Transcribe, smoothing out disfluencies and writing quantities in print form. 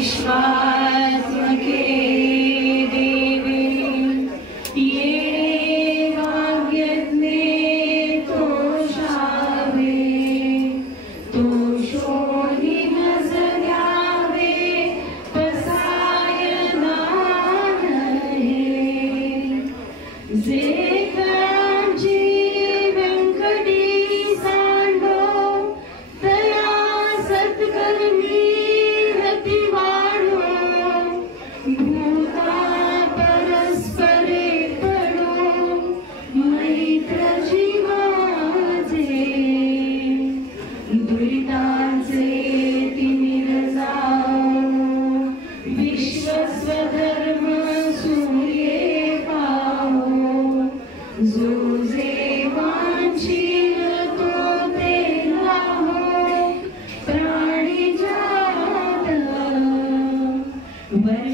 विश्वात्मके देवी येणे वाग्यज्ञे तोषावे तोषोनी नज द्यावे पसायदान हे जे कांची व्यंकटी सांडो तया सत्कर्मी रति वाढो भूता परस्परे पडो मैत्र जीवाचे दुरितांचे तिमिर जाओ विश्वस्वधर्म सूर्ये पाहो जो जे वांछील तो ते लाहो प्राणी जात वर